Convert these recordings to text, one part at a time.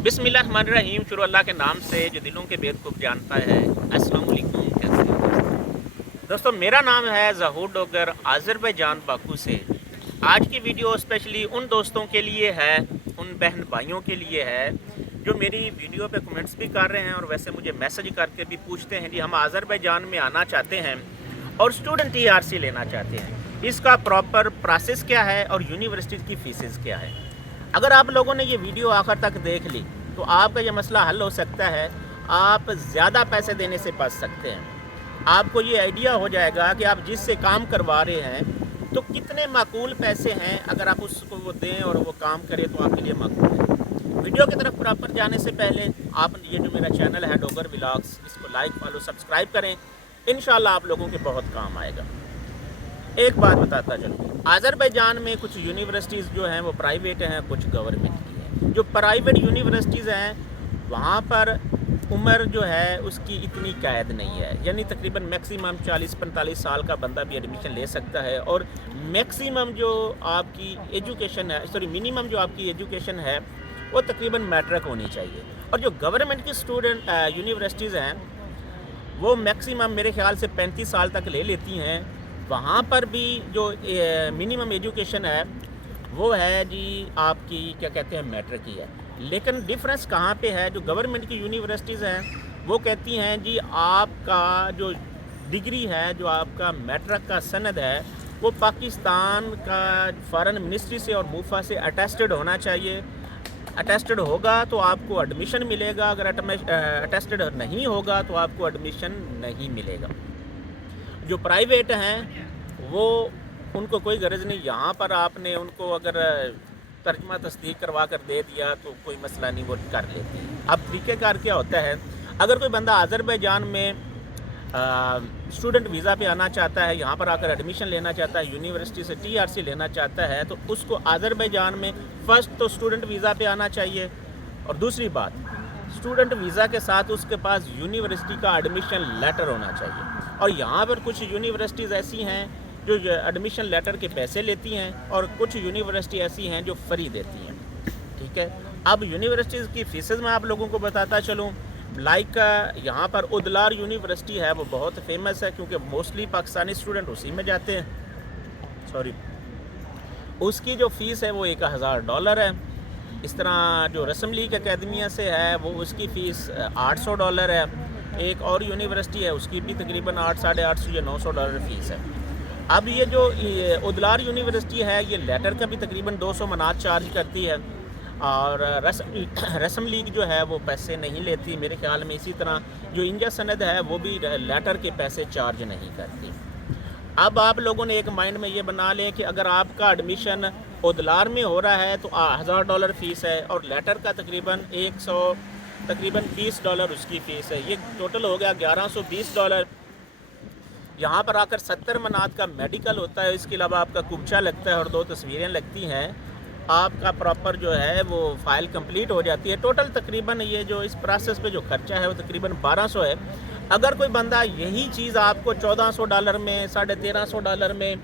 बिस्मिल्लाहिर्रहमानिर्रहीम। शुरू अल्लाह के नाम से जो दिलों के भेद को जानता है। अस्सलाम वालेकुम, कैसे हो दोस्तों? मेरा नाम है ज़हूर डोगर, आज़रबाईजान बाकू से। आज की वीडियो स्पेशली उन दोस्तों के लिए है, उन बहन भाइयों के लिए है जो मेरी वीडियो पे कमेंट्स भी कर रहे हैं और वैसे मुझे मैसेज करके भी पूछते हैं जी हम आज़रबाईजान में आना चाहते हैं और स्टूडेंट ERC लेना चाहते हैं, इसका प्रॉपर प्रोसेस क्या है और यूनिवर्सिटी की फ़ीसेस क्या है। अगर आप लोगों ने ये वीडियो आखिर तक देख ली तो आपका ये मसला हल हो सकता है, आप ज़्यादा पैसे देने से बच सकते हैं। आपको ये आइडिया हो जाएगा कि आप जिससे काम करवा रहे हैं तो कितने माकूल पैसे हैं, अगर आप उसको वो दें और वो काम करें तो आपके लिए माकूल है। वीडियो की तरफ प्रॉपर जाने से पहले आप ये जो मेरा चैनल है डोगर व्लॉग्स, इसको लाइक फॉलो सब्सक्राइब करें, इंशाल्लाह आप लोगों के बहुत काम आएगा। एक बात बताता चलूँ, आज़रबाईजान में कुछ यूनिवर्सिटीज़ जो हैं वो प्राइवेट हैं, कुछ गवर्नमेंट की हैं। जो प्राइवेट यूनिवर्सिटीज़ हैं वहाँ पर उम्र जो है उसकी इतनी कैद नहीं है, यानी तकरीबन मैक्सिमम 40-45 साल का बंदा भी एडमिशन ले सकता है और मैक्सिमम जो आपकी एजुकेशन है, मिनिमम जो आपकी एजुकेशन है वो तकरीबन मैट्रिक होनी चाहिए। और जो गवर्नमेंट की स्टूडेंट यूनिवर्सिटीज़ हैं वो मैक्सिमम मेरे ख्याल से 35 साल तक ले लेती हैं। वहाँ पर भी जो मिनिमम एजुकेशन है वो है जी आपकी क्या कहते हैं मैट्रिक की है। लेकिन डिफरेंस कहाँ पे है, जो गवर्नमेंट की यूनिवर्सिटीज़ हैं वो कहती हैं जी आपका जो डिग्री है, जो आपका मैट्रिक का सनद है वो पाकिस्तान का फॉरेन मिनिस्ट्री से और मूफा से अटेस्टेड होना चाहिए। अटेस्टेड होगा तो आपको एडमिशन मिलेगा, अगर अटेस्टेड नहीं होगा तो आपको एडमिशन नहीं मिलेगा। जो प्राइवेट हैं वो उनको कोई गरज नहीं, यहाँ पर आपने उनको अगर तर्जमा तस्दीक करवा कर दे दिया तो कोई मसला नहीं, वो कर लेते हैं। अब तरीक़ेकार क्या होता है, अगर कोई बंदा आज़रबाईजान में स्टूडेंट वीज़ा पे आना चाहता है, यहाँ पर आकर एडमिशन लेना चाहता है, यूनिवर्सिटी से TRC लेना चाहता है, तो उसको आज़रबाईजान में फ़र्स्ट तो स्टूडेंट वीज़ा पे आना चाहिए। और दूसरी बात, स्टूडेंट वीज़ा के साथ उसके पास यूनिवर्सिटी का एडमिशन लेटर होना चाहिए। और यहाँ पर कुछ यूनिवर्सिटीज़ ऐसी हैं जो एडमिशन लेटर के पैसे लेती हैं और कुछ यूनिवर्सिटी ऐसी हैं जो फ्री देती हैं। ठीक है, अब यूनिवर्सिटीज़ की फ़ीसेस मैं आप लोगों को बताता चलूँ। लाइक यहाँ पर उदलार यूनिवर्सिटी है, वो बहुत फेमस है क्योंकि मोस्टली पाकिस्तानी स्टूडेंट उसी में जाते हैं। उसकी जो फ़ीस है वो $1000 है। इस तरह जो रस्म लीग अकेडमिया से है वो उसकी फ़ीस $800 है। एक और यूनिवर्सिटी है उसकी भी तकरीबन 800-850 या $900 फ़ीस है। अब ये जो उदलार यूनिवर्सिटी है ये लेटर का भी तकरीबन 200 मनात चार्ज करती है और रस्म लीग जो है वो पैसे नहीं लेती मेरे ख्याल में। इसी तरह जो इंजा सनद है वो भी लेटर के पैसे चार्ज नहीं करती। अब आप लोगों ने एक माइंड में ये बना लें कि अगर आपका एडमिशन उदलार में हो रहा है तो $1000 फ़ीस है और लेटर का तकरीबन $20 उसकी फ़ीस है, ये टोटल हो गया $1120। यहाँ पर आकर 70 मनात का मेडिकल होता है, इसके अलावा आपका कुबचा लगता है और 2 तस्वीरें लगती हैं। आपका प्रॉपर जो है वो फ़ाइल कंप्लीट हो जाती है। टोटल तकरीबन ये जो इस प्रोसेस पे जो खर्चा है वो तकरीबन 1200 है। अगर कोई बंदा यही चीज़ आपको $1400 में, $1350 में,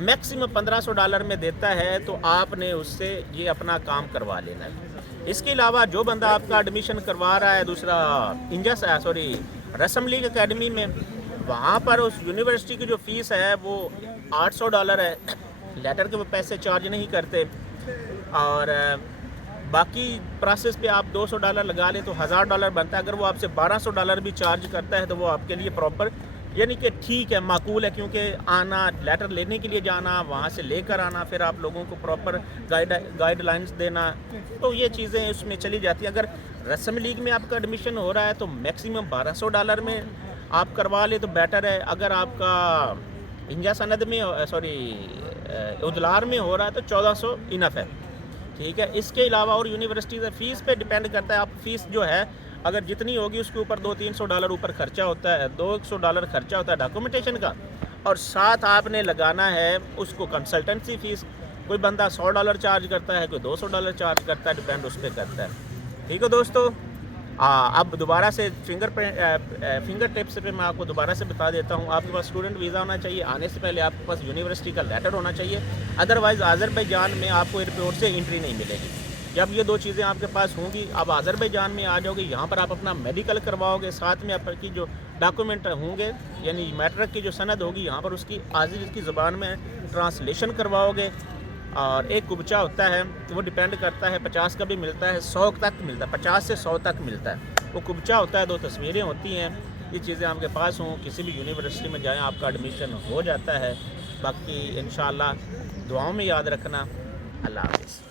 मैक्सिमम $1500 में देता है तो आपने उससे ये अपना काम करवा लेना है। इसके अलावा जो बंदा आपका एडमिशन करवा रहा है दूसरा रस्म लीग अकेडमी में, वहाँ पर उस यूनिवर्सिटी की जो फ़ीस है वो $800 है। लेटर के वो पैसे चार्ज नहीं करते और बाकी प्रोसेस पे आप $200 लगा लें तो $1000 बनता है। अगर वो आपसे $1200 भी चार्ज करता है तो वो आपके लिए प्रॉपर यानी कि ठीक है, माकूल है, क्योंकि आना, लेटर लेने के लिए जाना, वहाँ से लेकर आना, फिर आप लोगों को प्रॉपर गाइडलाइंस देना, तो ये चीज़ें उसमें चली जाती हैं। अगर रस्म लीग में आपका एडमिशन हो रहा है तो मैक्सिमम $1200 में आप करवा ले तो बेटर है। अगर आपका इंजा सनद में उदलार में हो रहा है तो 1400 इनफ है। ठीक है, इसके अलावा और यूनिवर्सिटीज़ फ़ीस पे डिपेंड करता है। आप फ़ीस जो है अगर जितनी होगी उसके ऊपर $200-300 ऊपर खर्चा होता है, $200 खर्चा होता है डॉक्यूमेंटेशन का, और साथ आपने लगाना है उसको कंसल्टेंसी फ़ीस। कोई बंदा $100 चार्ज करता है, कोई $200 चार्ज करता है, डिपेंड उस पर करता है। ठीक है दोस्तों, अब दोबारा से फिंगर टिप्स पे मैं आपको दोबारा से बता देता हूँ। आपके पास स्टूडेंट वीज़ा होना चाहिए, आने से पहले आपके पास यूनिवर्सिटी का लेटर होना चाहिए, अदरवाइज़ आज़रबाईजान में आपको एयरपोर्ट से एंट्री नहीं मिलेगी। جب یہ 2 چیزیں آپ کے پاس ہوں گی، آپ آذربائیجان میں آ جاؤ گے، یہاں پر آپ اپنا میڈیکل کرواؤ گے، ساتھ میں آپ کی جو ڈاکومنٹ ہوں گے یعنی میٹرک کی جو سند ہوگی یہاں پر اس کی آذری کی زبان میں ٹرانسلیشن کرواؤ گے. اور ایک کبچہ ہوتا ہے وہ ڈیپینڈ کرتا ہے 50 کا بھی ملتا ہے 100 تک ملتا ہے 50 سے 100 تک ملتا ہے. وہ کبچہ ہوتا ہے 2 تصویریں ہوتی ہیں. یہ چیزیں آپ کے پاس ہوں کسی بھی یونیورسٹی میں جائیں آپ کا ایڈمیشن ہو جاتا ہے. باقی انشاءاللہ دعاؤں میں یاد رکھنا. اللہ حافظ.